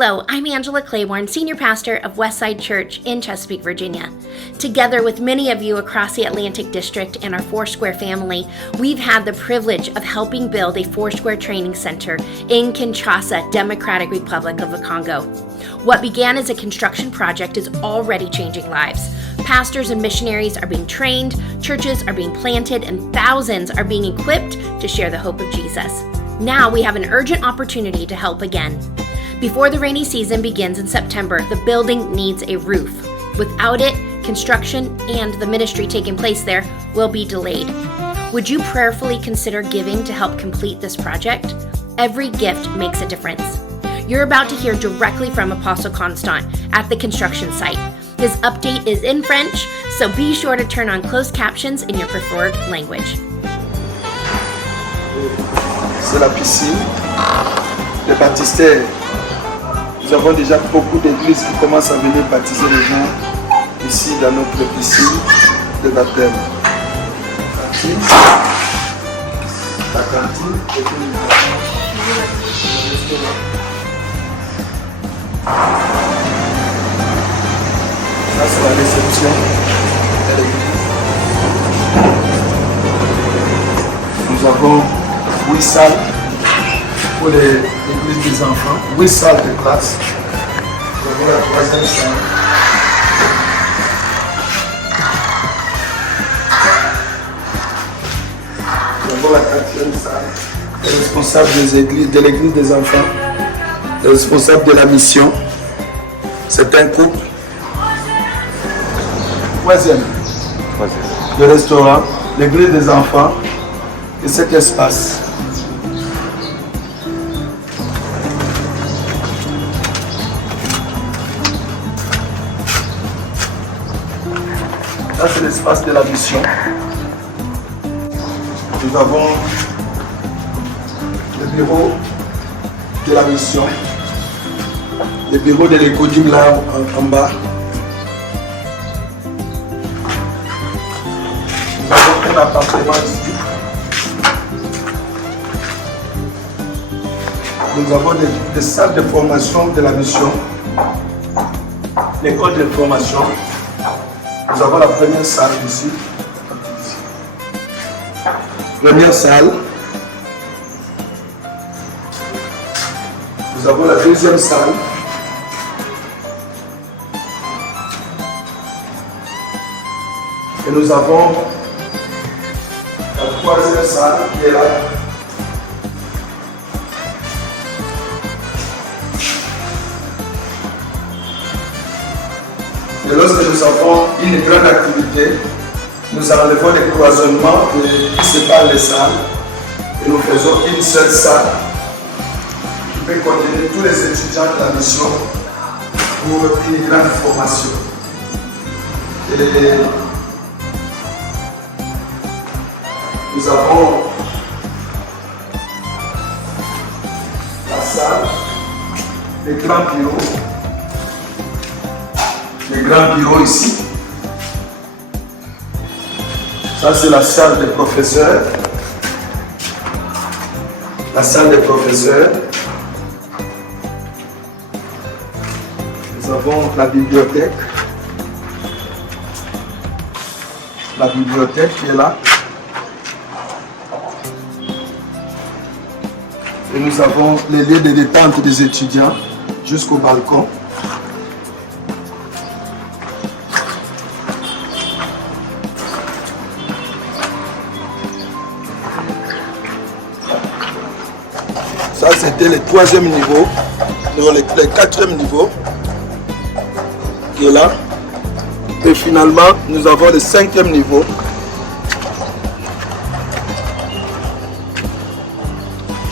Hello, I'm Angela Claiborne, Senior Pastor of Westside Church in Chesapeake, Virginia. Together with many of you across the Atlantic District and our Foursquare family, we've had the privilege of helping build a Foursquare training center in Kinshasa, Democratic Republic of the Congo. What began as a construction project is already changing lives. Pastors and missionaries are being trained, churches are being planted, and thousands are being equipped to share the hope of Jesus. Now we have an urgent opportunity to help again. Before the rainy season begins in September, the building needs a roof. Without it, construction and the ministry taking place there will be delayed. Would you prayerfully consider giving to help complete this project? Every gift makes a difference. You're about to hear directly from Apostle Constant at the construction site. His update is in French, so be sure to turn on closed captions in your preferred language. C'est la piscine, les baptistères. Nous avons déjà beaucoup d'églises qui commencent à venir baptiser les gens ici dans notre piscine de baptême. La cantine, et puis nous avons le restaurant. Ça c'est la réception de l'église. Nous avons 8 salles pour l'église des enfants, 8 salles de classe. Nous avons la 3e salle. Nous avons la 4e salle. Les responsables de l'église des enfants, les responsables de la mission. C'est un couple. 3e. Le restaurant, l'église des enfants et cet espace. Ça, c'est l'espace de la mission. Nous avons le bureau de la mission, le bureau de l'écodim là en bas. Nous avons un appartement ici. Nous avons des salles de formation de la mission, l'école de formation. Nous avons la première salle ici. Première salle. Nous avons la deuxième salle. Et nous avons la 3e salle qui est là. Et lorsque nous avons une grande activité, nous enlevons les cloisonnements qui séparent les salles et nous faisons une seule salle qui peut contenir tous les étudiants de la mission pour une grande formation. Et nous avons la salle, les grands bureaux. Les grands bureaux ici. Ça c'est la salle des professeurs. La salle des professeurs. Nous avons la bibliothèque. La bibliothèque qui est là. Et nous avons les lieux de détente des étudiants jusqu'au balcon. Ça, c'était le 3e niveau, non, le 4e niveau qui est là. Et finalement, nous avons le 5e niveau.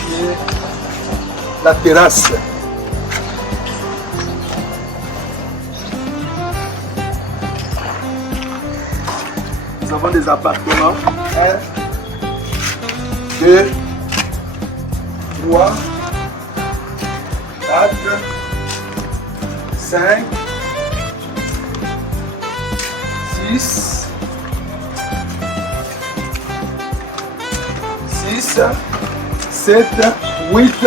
Qui est la terrasse. Nous avons des appartements. 1, 2, 3, 4, 5, 6, 7, 8,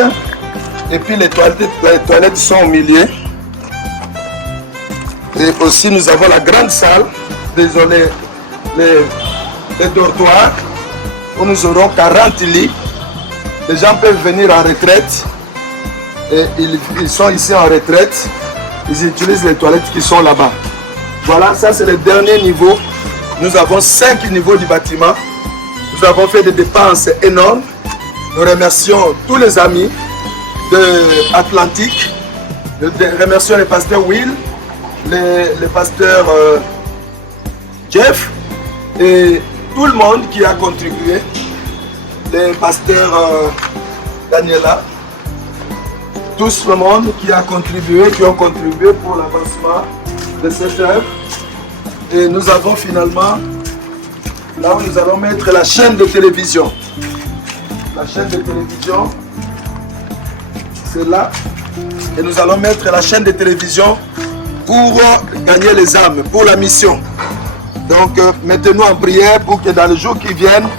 Et puis les toilettes sont au milieu. Et aussi nous avons la grande salle, désolé, les dortoirs, où nous aurons 40 lits. Les gens peuvent venir en retraite. Et ils sont ici en retraite. Ils utilisent les toilettes qui sont là-bas. Voilà, ça c'est le dernier niveau. Nous avons 5 niveaux du bâtiment. Nous avons fait des dépenses énormes. Nous remercions tous les amis de Atlantique. Nous remercions le pasteur Will, le pasteur Jeff et tout le monde qui a contribué. Le pasteur Daniela. Tout le monde qui ont contribué pour l'avancement de cette œuvre. Et nous avons finalement, là où nous allons mettre la chaîne de télévision. La chaîne de télévision, c'est là. Et nous allons mettre la chaîne de télévision pour gagner les âmes, pour la mission. Donc, mettez-nous en prière pour que dans les jours qui viennent,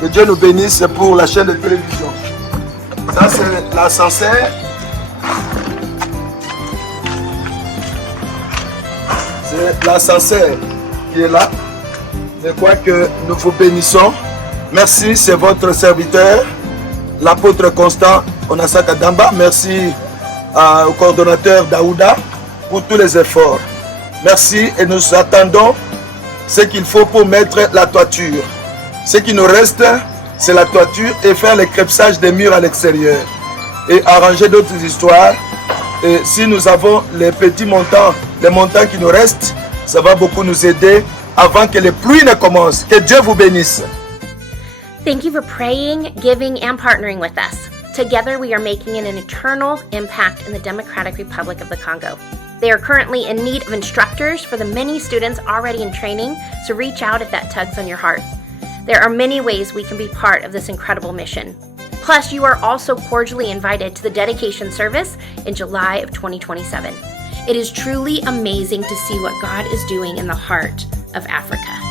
que Dieu nous bénisse pour la chaîne de télévision. Ça, c'est l'ascenseur. C'est l'ascenseur qui est là. Je crois que nous vous bénissons. Merci, c'est votre serviteur, l'apôtre Constant Onasaka Damba. Merci au coordonnateur Daouda pour tous les efforts. Merci et nous attendons ce qu'il faut pour mettre la toiture. Ce qui nous reste, c'est la toiture et faire le crépsage des murs à l'extérieur. Et arranger d'autres histoires. Et si nous avons les petits montants, les montants qui nous restent, ça va beaucoup nous aider avant que les pluies ne commencent. Que Dieu vous bénisse. Thank you for praying, giving, and partnering with us. Together, we are making an eternal impact in the Democratic Republic of the Congo. They are currently in need of instructors for the many students already in training, so reach out if that tugs on your heart. There are many ways we can be part of this incredible mission. Plus, you are also cordially invited to the dedication service in July of 2027. It is truly amazing to see what God is doing in the heart of Africa.